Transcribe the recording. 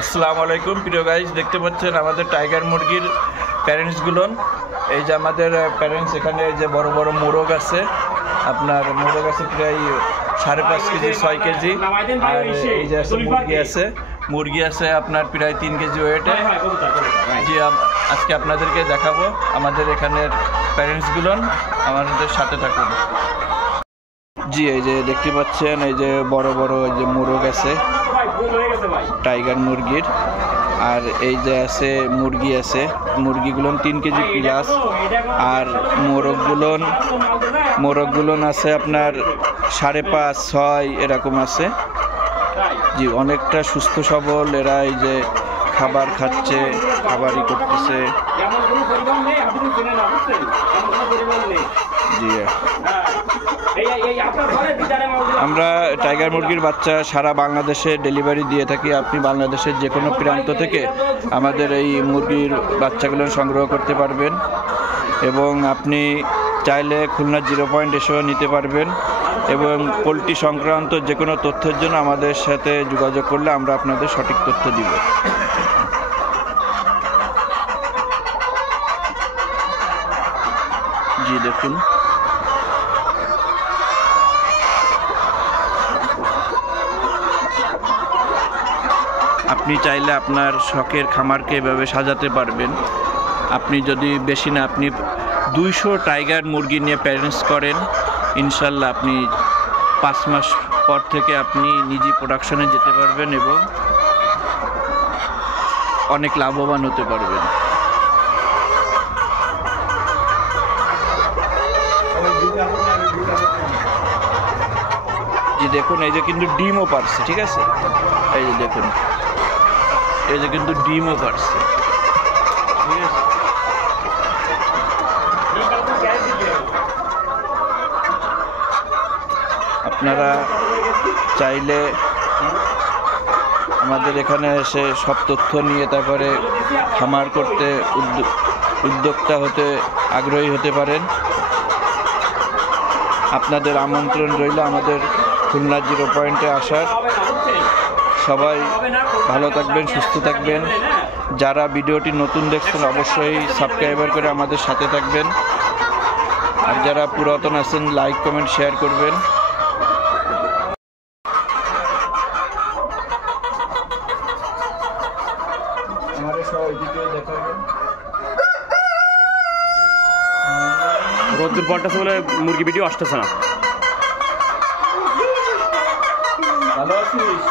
আসসালামু আলাইকুম প্রিয় গাইস, দেখতে পাচ্ছেন আমাদের টাইগার মুরগির প্যারেন্টসগুলো। এই যে আমাদের প্যারেন্টস, এখানে এই যে বড় বড় মোরগ আছে, আপনার মোরগ আছে প্রায় 5.5 কেজি 6 কেজি। আর এই যে আছে মুরগি আছে আপনার প্রায় 3 কেজি ওয়েটে। জি, আজকে আপনাদেরকে দেখাবো আমাদের এখানের প্যারেন্টসগুলো, আমাদের সাথে থাকুন। জি, এই যে দেখতে পাচ্ছেন এই যে বড় বড় এই যে মোরগ আছে টাইগার মুরগির। আর এই যে আছে মুরগিগুলো 3 কেজি প্লাস। আর মোরগগুলো আছে আপনার 5.5 6 এরকম আছে। জি, অনেকটা সুস্থ সবল এরা। এই যে খাবার খাচ্ছে, খাবারই করতেছে। জি, আমরা টাইগার মুরগির বাচ্চা সারা বাংলাদেশে ডেলিভারি দিয়ে থাকি। আপনি বাংলাদেশের যে কোনো প্রান্ত থেকে আমাদের এই মুরগির বাচ্চাগুলো সংগ্রহ করতে পারবেন, এবং আপনি চাইলে খুলনা 0 পয়েন্ট এসেও নিতে পারবেন। এবং পোলট্রি সংক্রান্ত যে কোনো তথ্যের জন্য আমাদের সাথে যোগাযোগ করলে আমরা আপনাদের সঠিক তথ্য দিব। জি, দেখুন আপনি চাইলে আপনার শখের খামারকে এভাবে সাজাতে পারবেন। আপনি যদি বেশি না, আপনি 200 টাইগার মুরগি নিয়ে প্যারেন্টস করেন, ইনশাল্লাহ আপনি 5 মাস পর থেকে আপনি নিজে প্রোডাকশনে যেতে পারবেন এবং অনেক লাভবান হতে পারবেন। জি, দেখুন এই যে কিন্তু ডিমও পারছে, ঠিক আছে। এই যে দেখুন, এই যে কিন্তু ডিমও পারছে, ঠিক আছে। আপনারা চাইলে আমাদের এখানে এসে সব তথ্য নিয়ে তারপরে খামার করতে উদ্যোক্তা হতে আগ্রহী হতে পারেন। আপনাদের আমন্ত্রণ রইল আমাদের খুলনা 0 পয়েন্টে আসার। সবাই ভালো থাকবেন, সুস্থ থাকবেন। যারা ভিডিওটি নতুন দেখছেন অবশ্যই সাবস্ক্রাইবার করে আমাদের সাথে থাকবেন। আর যারা পুরাতন আছেন লাইক কমেন্ট শেয়ার করবেন। রোদ্দুর পড়তেছে বলে মুরগি ভিডিও আসতেছে না। ভালো আছিস?